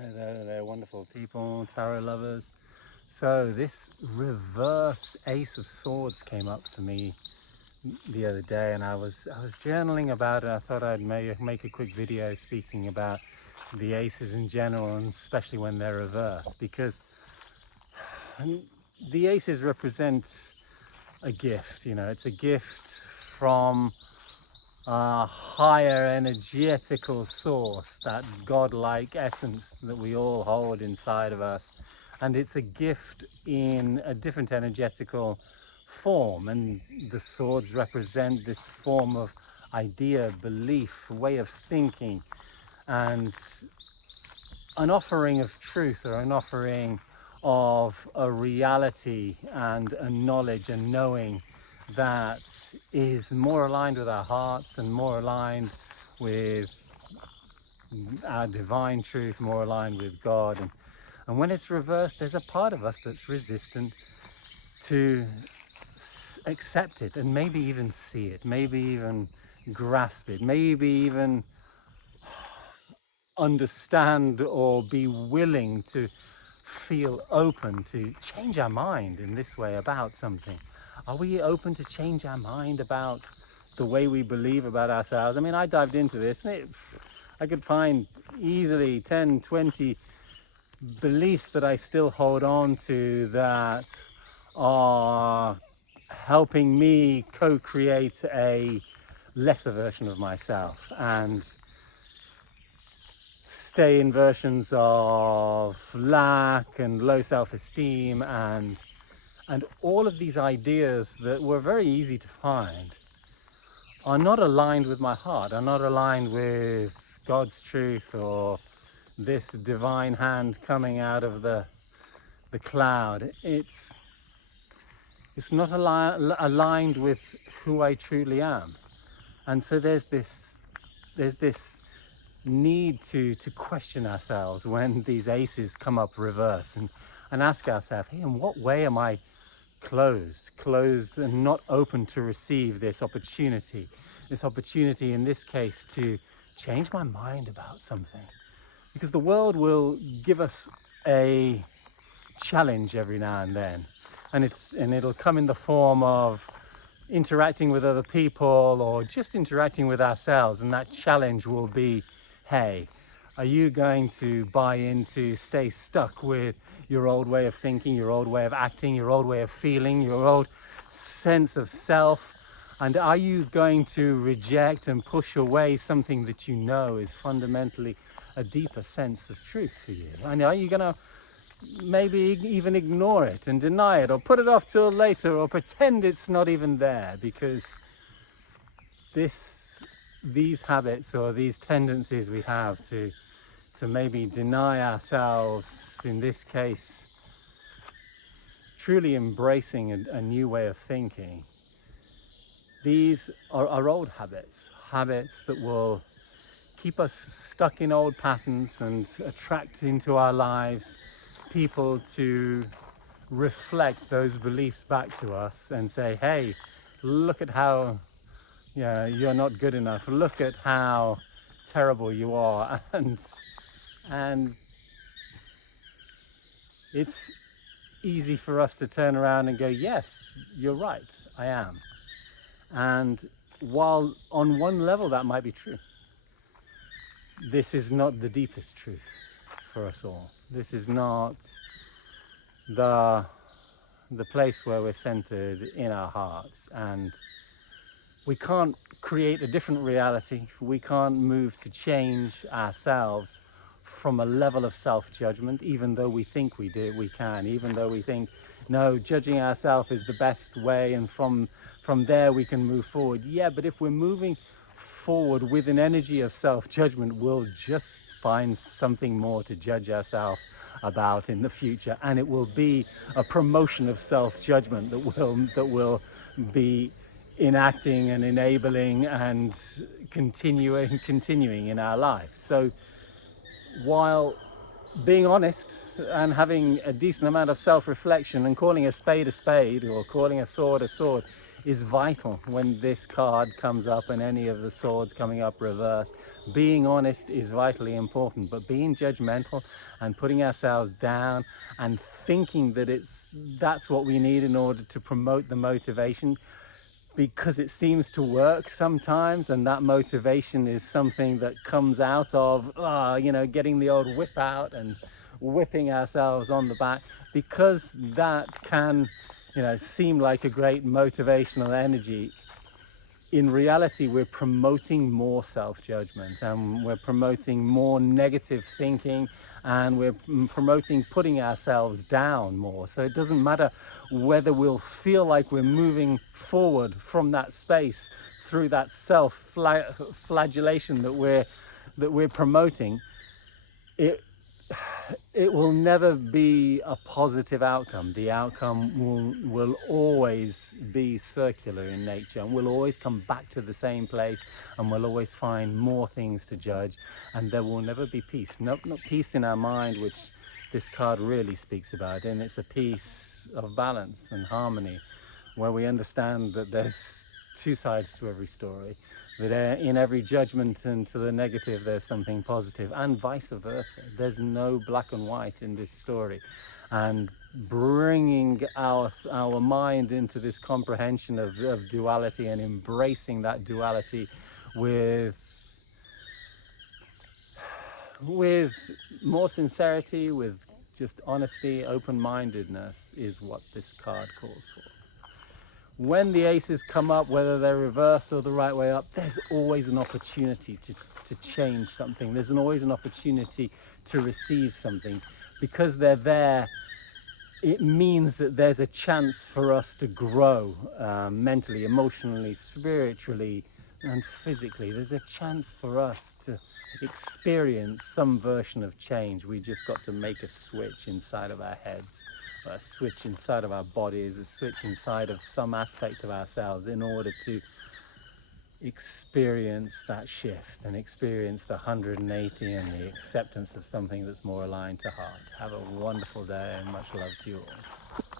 They're wonderful people, tarot lovers. So this reversed Ace of Swords came up to me the other day, and I was journaling about it. I thought I'd make a quick video speaking about the aces in general, and especially when they're reversed, because the aces represent a gift. You know, it's a gift from a higher energetical source, that godlike essence that we all hold inside of us, and it's a gift in a different energetical form. And the swords represent this form of idea, belief, way of thinking, and an offering of truth, or an offering of a reality and a knowledge and knowing that is more aligned with our hearts and more aligned with our divine truth, more aligned with God. And when it's reversed, there's a part of us that's resistant to accept it, and maybe even see it, maybe even grasp it, maybe even understand or be willing to feel open to change our mind in this way about something. Are we open to change our mind about the way we believe about ourselves? I mean, I dived into this, and I could find easily 10, 20 beliefs that I still hold on to that are helping me co-create a lesser version of myself, and stay in versions of lack and low self-esteem and all of these ideas that were very easy to find are not aligned with my heart, are not aligned with God's truth, or this divine hand coming out of the cloud. It's not aligned with who I truly am. And so there's this need to question ourselves when these aces come up reverse, and ask ourselves, hey, in what way am I closed and not open to receive this opportunity in this case to change my mind about something? Because the world will give us a challenge every now and then, and it'll come in the form of interacting with other people or just interacting with ourselves, and that challenge will be, hey, are you going to buy into, stay stuck with your old way of thinking, your old way of acting, your old way of feeling, your old sense of self? And are you going to reject and push away something that you know is fundamentally a deeper sense of truth for you? And are you going to maybe even ignore it and deny it, or put it off till later, or pretend it's not even there? Because these habits or these tendencies we have to maybe deny ourselves, in this case truly embracing a new way of thinking, these are our old habits that will keep us stuck in old patterns and attract into our lives people to reflect those beliefs back to us and say, hey, look at how you're not good enough, look at how terrible you are. And it's easy for us to turn around and go, yes, you're right, I am. And while on one level that might be true, this is not the deepest truth for us all. This is not the place where we're centered in our hearts, and we can't create a different reality. We can't move to change ourselves from a level of self-judgment, even though we think we can, even though we think, no, judging ourselves is the best way, and from there we can move forward. Yeah, but if we're moving forward with an energy of self-judgment, we'll just find something more to judge ourselves about in the future, and it will be a promotion of self-judgment that will be enacting and enabling and continuing in our life. So while being honest and having a decent amount of self-reflection and calling a spade or calling a sword is vital when this card comes up and any of the swords coming up reverse. Being honest is vitally important, but being judgmental and putting ourselves down and thinking that that's what we need in order to promote the motivation, because it seems to work sometimes, and that motivation is something that comes out of getting the old whip out and whipping ourselves on the back, because that can seem like a great motivational energy. In reality, we're promoting more self-judgment, and we're promoting more negative thinking, and we're promoting putting ourselves down more. So it doesn't matter whether we'll feel like we're moving forward from that space through that self-flagellation that we're promoting. It will never be a positive outcome. The outcome will always be circular in nature, and we'll always come back to the same place, and we'll always find more things to judge, and there will never be peace. Not peace in our mind, which this card really speaks about, and it's a peace of balance and harmony, where we understand that there's two sides to every story, that in every judgment and to the negative there's something positive, and vice versa. There's no black and white in this story. And bringing our mind into this comprehension of duality, and embracing that duality with more sincerity, with just honesty, open-mindedness, is what this card calls for. When the aces come up, whether they're reversed or the right way up, there's always an opportunity to change something. There's always an opportunity to receive something. Because they're there, it means that there's a chance for us to grow mentally, emotionally, spiritually, and physically. There's a chance for us to experience some version of change. We just got to make a switch inside of our heads, a switch inside of our bodies, a switch inside of some aspect of ourselves, in order to experience that shift and experience the 180 and the acceptance of something that's more aligned to heart. Have a wonderful day, and much love to you all.